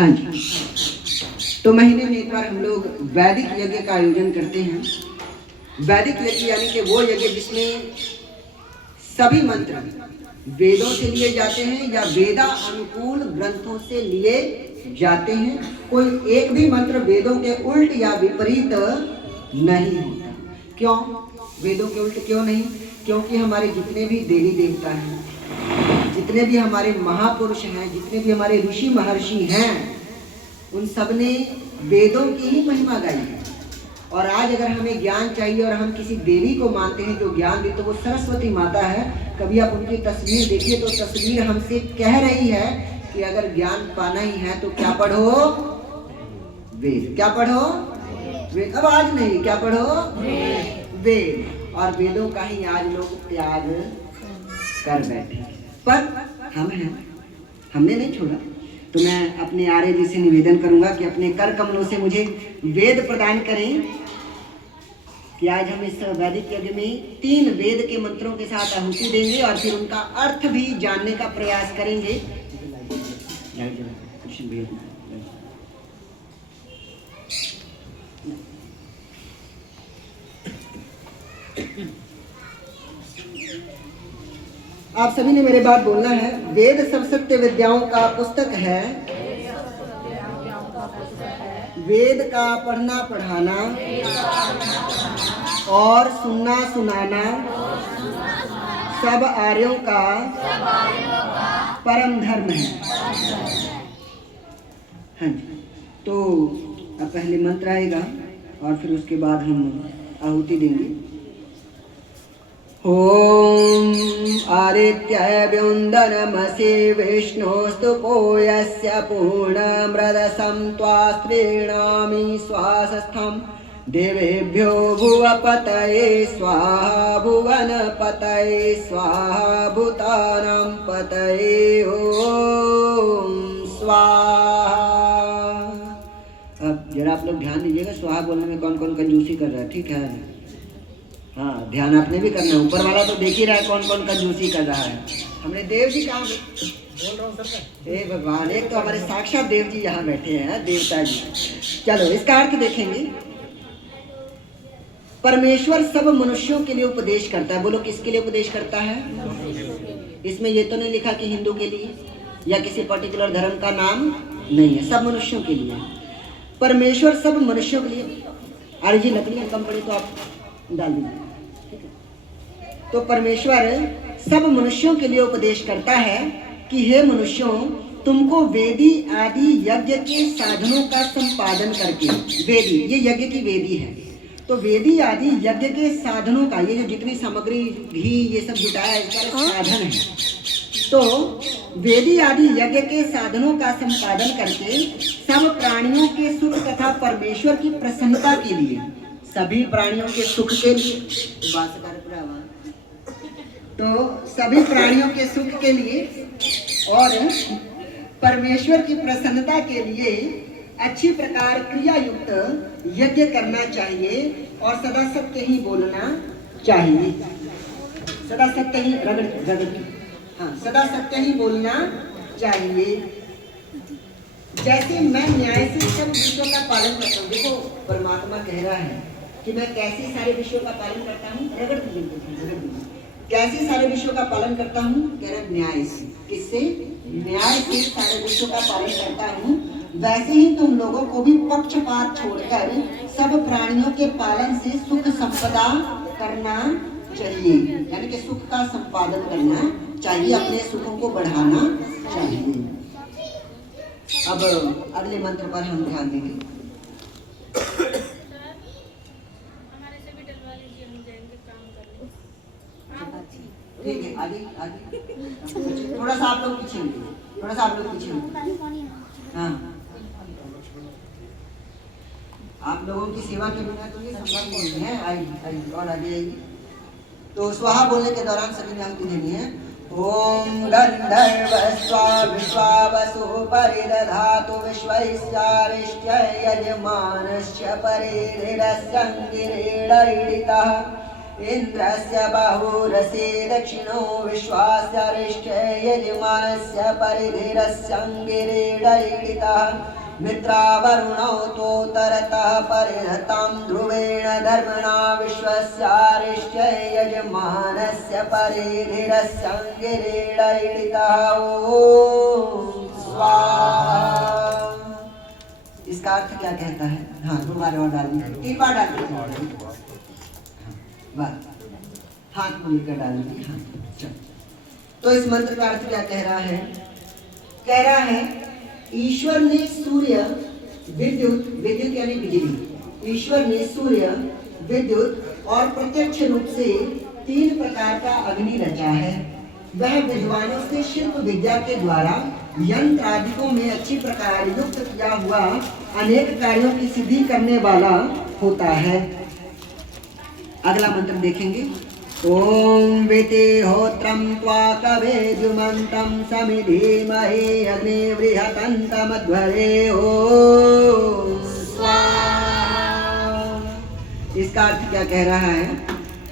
हाँ जी। तो महीने में एक बार हम लोग वैदिक यज्ञ का आयोजन करते हैं। वैदिक यज्ञ यानी कि वो यज्ञ जिसमें सभी मंत्र वेदों से लिए जाते हैं या वेदा अनुकूल ग्रंथों से लिए जाते हैं। कोई एक भी मंत्र वेदों के उल्ट या विपरीत नहीं होता। क्यों वेदों के उल्ट क्यों नहीं? क्योंकि हमारे जितने भी देवी देवता हैं, जितने भी हमारे महापुरुष हैं, जितने भी हमारे ऋषि महर्षि हैं, उन सब ने वेदों की ही महिमा गाई है। और आज अगर हमें ज्ञान चाहिए और हम किसी देवी को मानते हैं जो ज्ञान दे, तो वो सरस्वती माता है। कभी आप उनकी तस्वीर देखिए तो तस्वीर हमसे कह रही है कि अगर ज्ञान पाना ही है तो क्या पढ़ो? वेद। क्या पढ़ो? वेद। अब आज नहीं, क्या पढ़ो? वेद। और वेदों का ही आज लोग त्याग कर बैठे, पर हम हैं, हमने नहीं छोड़ा। तो मैं अपने आर्य जी से निवेदन करूंगा कि अपने कर कमलों से मुझे वेद प्रदान करें कि आज हम इस वैदिक यज्ञ में 3 वेद के मंत्रों के साथ आहुति देंगे और फिर उनका अर्थ भी जानने का प्रयास करेंगे। आप सभी ने मेरे बात बोलना है। वेद सब सत्य विद्याओं का पुस्तक है। वेद का पढ़ना पढ़ाना और सुनना सुनाना सब आर्यों का परम धर्म है। हाँ जी। तो अब पहले मंत्र आएगा और फिर उसके बाद हम आहुति देंगे। ओम आदित्याय व्युन्दनमसि विष्णोस्तुपो यस्य पूर्णमृदसं त्वास्त्रीणामि श्वासस्थं देवेभ्यो भुवपतये स्वाहा भुवनपतये स्वाहा भूतानां पतये ओम स्वाहा। अब जरा आप लोग ध्यान दीजिएगा, स्वाहा बोलने में कौन कौन कंजूसी कर रहा है, ठीक है? हाँ, ध्यान आपने भी करना है। ऊपर वाला तो देख ही रहा है कौन कौन कंजूसी कर रहा है। हमने देव जी कहाँ बोल रहा हूँ सर? हे भगवान, एक तो हमारे साक्षात देव जी यहाँ बैठे हैं, देवता जी। चलो इसका अर्थ देखेंगे। परमेश्वर सब मनुष्यों के लिए उपदेश करता है। बोलो किसके लिए उपदेश करता है? इसमें ये तो नहीं लिखा कि हिंदू के लिए या किसी पर्टिकुलर धर्म का नाम नहीं है, सब मनुष्यों के लिए। परमेश्वर सब मनुष्यों के लिए। अरे जी लकड़ियाँ कम पड़ी तो आप डाल दीजिए, ठीक है? तो परमेश्वर सब मनुष्यों के लिए उपदेश करता है कि हे मनुष्यों, तुमको वेदी आदि यज्ञ के साधनों का संपादन करके, वेदी ये यज्ञ की वेदी है, तो वेदी आदि यज्ञ के साधनों का, ये जो जितनी सामग्री घी ये सब जुटाया इसका साधन है, तो वेदी आदि यज्ञ के साधनों का संपादन करके सब प्राणियों के सुख तथा परमेश्वर की प्रसन्नता के लिए, सभी प्राणियों के सुख के लिए, तो सभी प्राणियों के सुख के लिए और परमेश्वर की प्रसन्नता के लिए अच्छी प्रकार क्रिया युक्त यज्ञ करना चाहिए और सदा सत्य ही बोलना चाहिए। सदा सत्य ही हाँ, सदा सत्य ही बोलना चाहिए। जैसे मैं न्याय से सब विषयों का पालन करता हूँ। देखो परमात्मा कह रहा है कि मैं कैसे सारे विषयों का पालन करता हूँ, कैसे सारे विषयों का पालन करता हूँ, कह रहा न्याय से। किससे? न्याय से सारे विषयों का पालन करता हूँ। वैसे ही तुम लोगों को भी पक्षपात छोड़कर सब प्राणियों के पालन से सुख संपदा करना चाहिए, यानी कि सुख का संपादन करना चाहिए, अपने सुखों को बढ़ाना चाहिए। अब अगले मंत्र पर हम ध्यान देंगे। ठीक है, आगे आगे थोड़ा सा आप लोग पीछे, थोड़ा सा आप लोग पीछे। हाँ, आप लोगों की सेवा के बिना तो ये संभव नहीं है। आइए और आगे आइए। तो स्वाहा बोलने के दौरान सभी ने आहुति देनी है। ओम गंधर्वस्वा विश्वावसु परिदधातु विश्वैस्यारिष्ट्य यजमानस्य परिधिरस्यङ्गिरीडीडितः इन्द्रस्य बाहुरसे दक्षिणो विश्वास्यारिष्टे यजमानस्य परिधिरस्यङ्गिरीडैडितः मित्रावरुणौ तोतरतः परिहतां ध्रुवेण धर्मणा विश्वस्यारिष्टे यजमानस्य परिधिरस्यङ्गिरीडैडितः ॐ स्वाहा। इसका अर्थ क्या कहता है? हाँ, 2 बार और डालिए, 3 बार डालिए, बस हाथ में लेकर डालिए। हाँ, चलो। तो इस मंत्र का अर्थ क्या कह रहा है? कह रहा है ईश्वर ने सूर्य, विद्युत यानी बिजली, ईश्वर ने सूर्य, विद्युत और प्रत्यक्ष रूप से 3 प्रकार का अग्नि रचा है। वह विद्वानों से शिल्प विद्या के द्वारा यंत्र आदिकों में अच्छी प्रकार युक्त किया हुआ अनेक कार्यों की सिद्धि करने वाला होता है। अगला मंत्र देखेंगे। ओम वितिहोत्रम त्वा कवेद्युमन्तं समिधीमहे अग्निवृहतन्तमध्वरे ओम स्वाहा। इसका अर्थ क्या कह रहा है?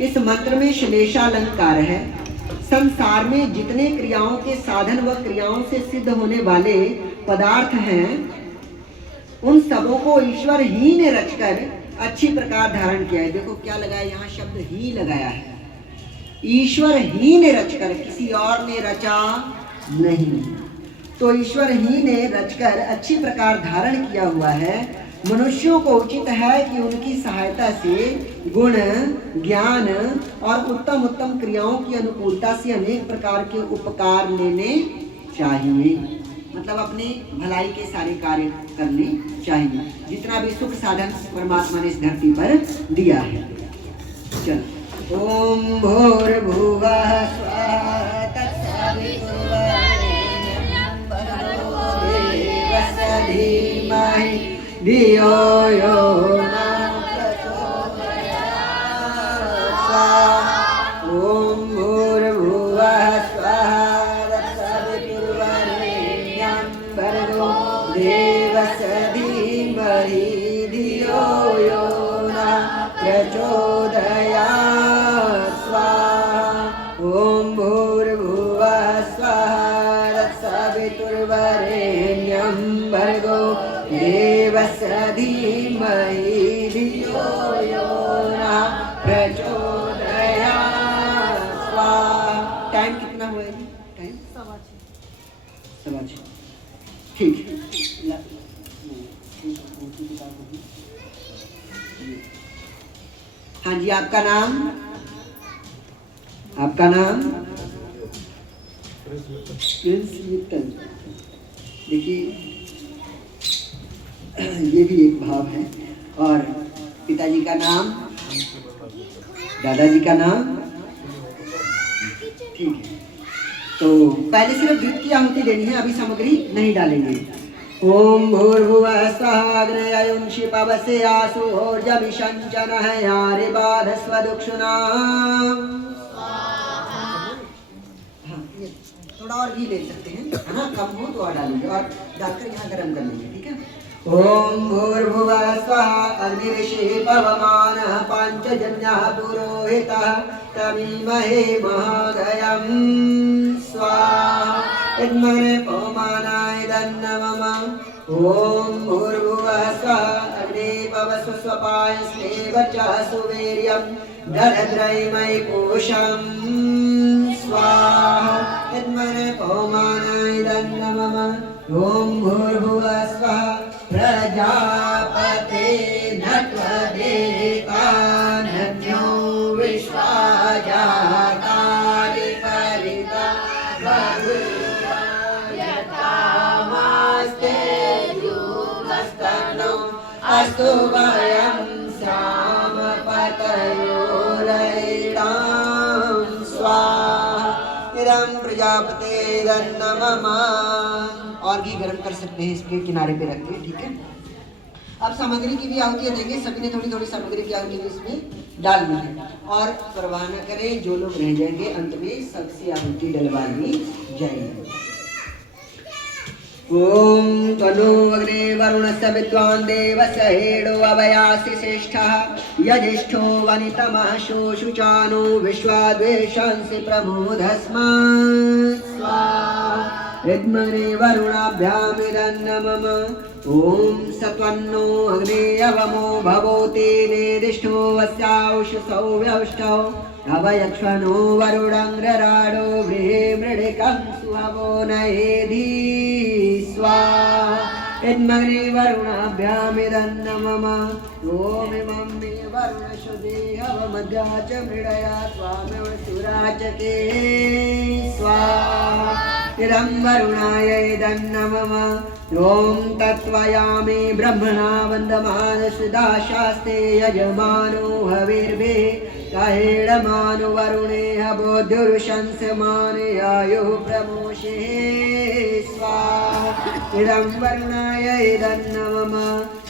इस मंत्र में श्लेषालंकार है। संसार में जितने क्रियाओं के साधन व क्रियाओं से सिद्ध होने वाले पदार्थ हैं, उन सबों को ईश्वर ही ने रचकर अच्छी प्रकार धारण किया है। देखो क्या लगाया, यहाँ शब्द ही लगाया है। ईश्वर ही ने रचकर, किसी और ने रचा नहीं। तो ईश्वर ही ने रचकर अच्छी प्रकार धारण किया हुआ है। मनुष्यों को उचित है कि उनकी सहायता से गुण, ज्ञान और उत्तम उत्तम क्रियाओं की अनुकूलता से अनेक प्रकार के उपकार लेने चाहिए। मतलब अपनी भलाई के सारे कार्य करने चाहिए। जितना भी सुख साधन परमात्मा ने इस धरती पर दिया है। चलो। ओम भूर्भुवः स्वः तत्सवितुर्वरेण्यं भर्गो देवस्य धीमहि धियो यो न प्रचोदयात् स्वाहा। ओम भूर्भुवः स्वः तत्सवितुर्वरेण्यं भर्गो देवस्य धीमहि धियो यो न प्रचोदयात् स्वाहा। ओम भूर्भुवः स्वः तत्सवितुर्वरेण्यं भर्गो देवस्य धीमहि धियो यो न प्रचोदयात् स्वाहा। टाइम कितना हुआ है? टाइम 6:15। ठीक है। हाँ जी, आपका नाम? आपका नाम? प्रिंस मित्तल। देखिए ये भी एक भाव है। और पिताजी का नाम? दादाजी का नाम? ठीक है। तो पहले सिर्फ गीत की आहुति देनी है, अभी सामग्री नहीं डालेंगे। ओम भूर्भुवः स्वः अग्नययुंषि पवसे आसु ऊर्जमिषञ्चनः यारे बाधस्वदुक्षुना। थोड़ा और घी ले सकते हैं, है ना? कम हो तो और डालेंगे, और डालकर यहाँ गरम कर लेंगे। ठीक है। ओम भूर्भुवः स्वः अग्निर्षि पवमानः पांचजन्यः पुरोहितः तमीमहे महादयं स्वाहा। यद्मग्ने पवमानाय दन्नमः। ओम भूर्भुवः स्वः अग्ने पवस्व स्वपाय स्नेवचः सुवीर्यं दधद्रैमयि पूषं स्वाहा। यद्मग्ने पवमानाय दन्नमः। ओम भूर्भुवः स्वः प्रजापते नत्वदेकानन्यो विश्वाजातानि परिता यथामास्ते ध्रुवस्तनो अस्तु वयं श्यामपतयोरयितां स्वाहा। इदं प्रजापते दन्नमः। और घी गरम कर सकते हैं, इसके किनारे पे रख के। ठीक है। अब सामग्री की भी आहुतियाँ देंगे। सभी ने थोड़ी थोड़ी सामग्री की आहुति इसमें डाल दी है। और परवाह न करें, जो लोग रह जाएंगे अंत में सबसे आहुति डलवा दी जाएगी। ओम तनु अग्ने वरुणस्य विद्वान् देवस्य हेडो अवयासि श्रेष्ठः यज्ञेष्ठो वनितमः शोषुचानो विश्वाद्वेषंसि प्रमोदस्मात् स्वाहा ऋग्मने वरुणाभ्यामिदन्नमम ओम सत्वन्नो अग्ने अवमो भवोते नेदिष्ठो अस्याउषसौ व्यष्टौ अवयक्ष्मणो वरुणङ्ग्रराडो गृहे मृडिकं सुहवो नयेधि स्वाहा यद्मग्ने वरुणाभ्यामिदन्नमम ओमिमं मे वरुणशुभे हवमद्या च मृडया त्वामेव सुराचके स्वाहा इदं वरुणाय इदन्नमम ओम तत्त्वयामि ब्रह्मणा वन्दमानसुदा शास्ते यजमानो हविर्भे काहेडमानु वरुणेह बोध्युरुशंसमाने आयुः प्रमोषे स्वाहा इदं वरुणाय इदन्नमम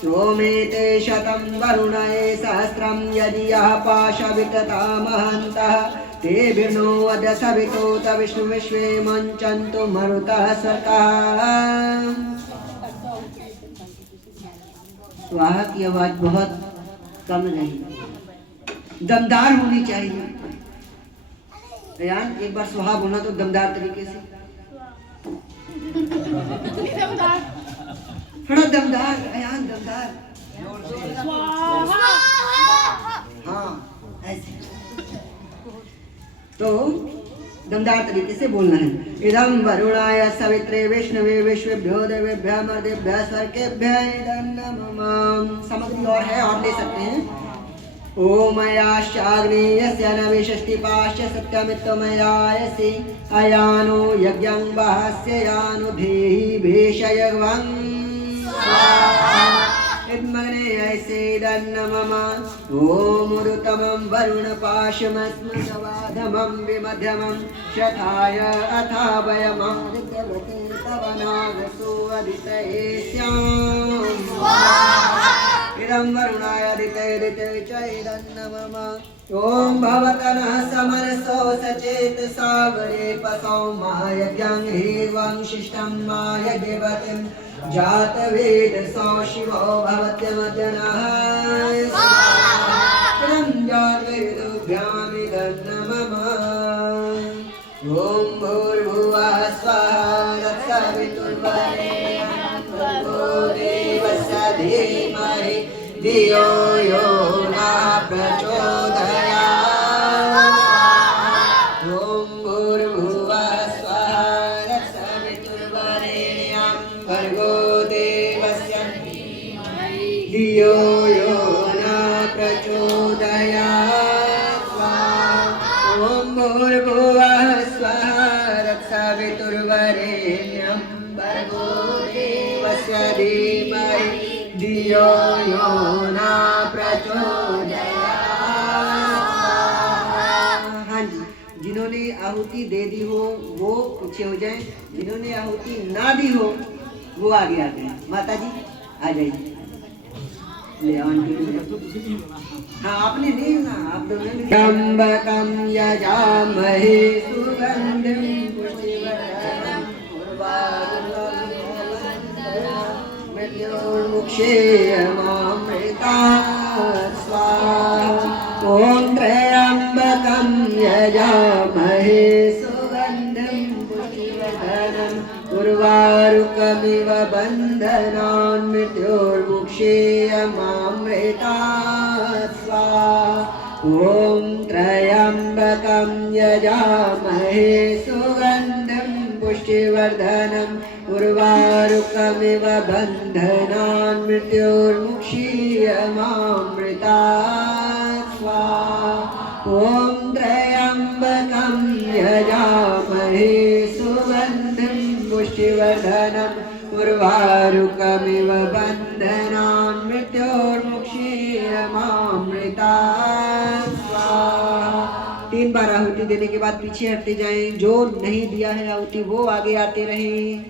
सोमेते शतं वरुणये सहस्रं यदि यः पाशविततामहन्तः ते विष्णो अद्य सवितोत विष्णु विश्वे मञ्चन्तु मरुतः सकाः। स्वाहा की आवाज बहुत कम रही, दमदार होनी चाहिए। अयान एक बार स्वाहा बोलना तो दमदार तरीके से, थोड़ा दमदार अयान, दमदार हाँ ऐसे, तो दमदार तरीके से बोलना है। इदं वरुणाय सवित्रे विष्णवे विश्वेभ्यो देवेभ्यः मर्देभ्यः स्वर्गेभ्यः इदं नमः। सामग्री और है, और ले सकते हैं। ओमयाश्चाग्नेयस्य नविषष्टिपाश्च सत्यमित्तमयायसि अयानो यज्ञं वहस्य यानो धेहि भेषयग्वं इद्मग्ने ऐसेदन्नमम ओम ऋतमं वरुणपाशमस्मदवाधमं विमध्यमं शठाय अथा वयमादित्यवते तव नागसो अदितये स्याम् इदं वरुणाय दिते च इदन्नमम ओम भवतनः समरसो सचेतसा वरे पसौ महायज्ञं हेवं शिष्टं माय देवतिं जातवेदसो शिवो भवत्यमजनः इदं जातवेदोभ्यामिदं नमः ओम भूर्भुवः स्वः तत्सवितुर्वरेण्यं भर्गो देवस्य धीमहि धियो यो नः प्रचोदयात् ओम भूर्भुवः स्वः तत्सवितुर्वरेण्यं भर्गो देवस्य धीमहि धियो यो नः प्रचोदयात् ओम भूर्भुवः स्वः तत्सवितुर्वरेण्यं भर्गो देवस्य धीमहि धियो यो नः प्रचोदयात्। हाँ जी, जिन्होंने आहुति दे दी हो वो पीछे हो जाएं, जिन्होंने आहुति ना दी हो वो आगे आ जाएं। माता जी आ जाइए, ले आंटी। हाँ आपने नहीं ना, आप दोनों ने। त्र्यंबकं यजामहे सुगंधिं पुष्टिवर्धनम् उर्वारुकमिव मृत्योर्मुक्षेयमामृतात् स्वाहा ॐ त्र्यंबकं यजामहे सुगंधिं पुष्टिवर्धनम् उर्वारुकमिव बन्धनान् मृत्योर्मुक्षेयमामृतात् स्वाहा ॐ त्र्यंबकं यजामहे सुगंधिं पुष्टिवर्धनम् उर्वारुकमिव बन्धनान् मृत्योर्मुक्षीयमामृतात् स्वाहा ॐ त्र्यंबकं यजामहे सुगन्धिं पुष्टिवर्धनम् उर्वारुकमिव बन्धनान् मृत्योर्मुक्षीयमामृतात् स्वाहा। 3 बार आहुति देने के बाद पीछे हटते जाएं। जो नहीं दिया है आहुति वो आगे आते रहें।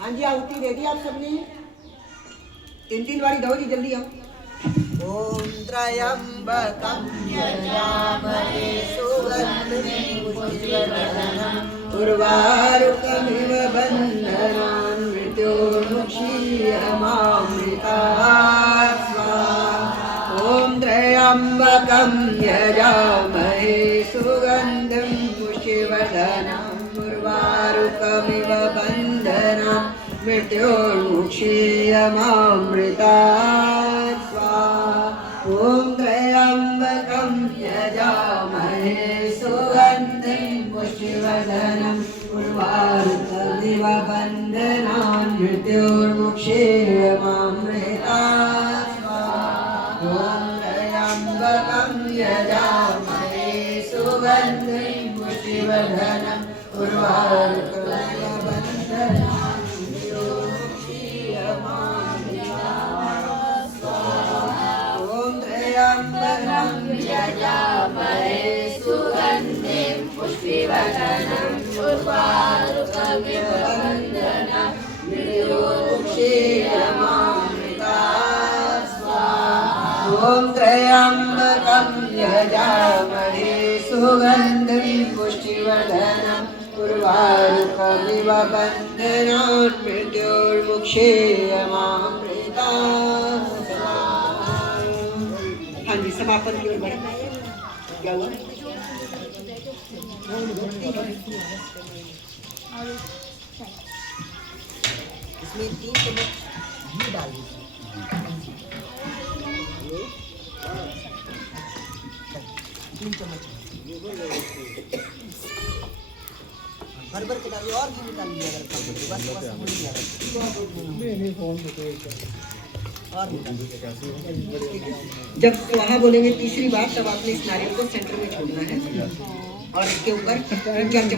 हाँ जी, आहुति दे दी आप सबने? 3 बारी दो जी, जल्दी आओ। ओम त्र्यंबकं यजामहे सुगन्धिं पुष्टिवर्धनम् उर्वारुकमिव बन्धनान् मृत्योर्मुक्षीयमामृतात् स्वाहा। ॐ त्र्यम्बकं यजामहे सुगन्धिं पुष्टिवर्धनम् उर्वारुकमिव बन्धनान् मृत्योर्मुक्षीयमामृतात् स्वाहा। ॐ त्र्यम्बकं यजामहे सुगन्धिं पुष्टिवर्धनम् उर्वारुकमिव बन्धनान् मृत्योर्मुक्षीयमामृतात् स्वाहा। ॐ त्र्यम्बकं यजामहे सुगन्धिं पुष्टिवर्धनम् उर्वारुकमिव बन्धनान् मृत्योर्मुक्षीयमामृतात् स्वाहा। ॐ त्र्यम्बकं यजामहे सुगन्धिं पुष्टिवर्धनम् उर्वारुकमिव बन्धनान् मृत्योर्मुक्षीयमामृतात् स्वाहा। ॐ त्र्यम्बकं यजामहे सुगन्धिं पुष्टिवर्धनम् उर्वारुकमिव बन्धनान् मृत्योर्मुक्षीयमामृतात् स्वाहा। हाँ जी, समापन की ओर बढ़े। क्या हुआ? इसमें 3 चम्मच घी डाल दीजिए। भर के डालिए और घी निकाल लीजिए अगर कम बस हो गया और जब स्वाहा बोलेंगे तीसरी बार तब आपने इस नारियल को सेंटर में छोड़ना है और इसके ऊपर 4 चम्मच घी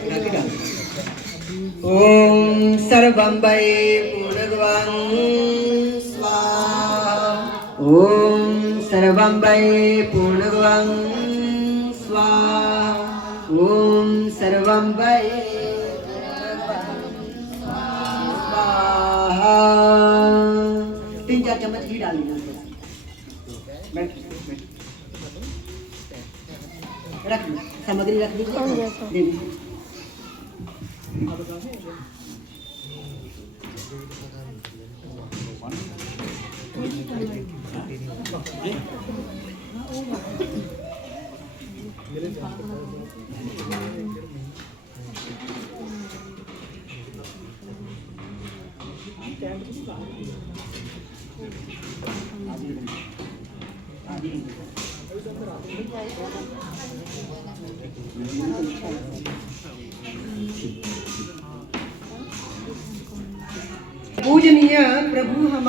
पूरा के डाल दीजिए। ओम सर्वं वै पूर्णगवं स्वाहा। ओम सर्वं वै पूर्णगवं स्वाहा। ओम सर्वं वै स्वाहा। 3-4 चम्मच घी डाल दीजिए। रख लो, सामग्री रख दीजिए। पूजनीय प्रभु हमारे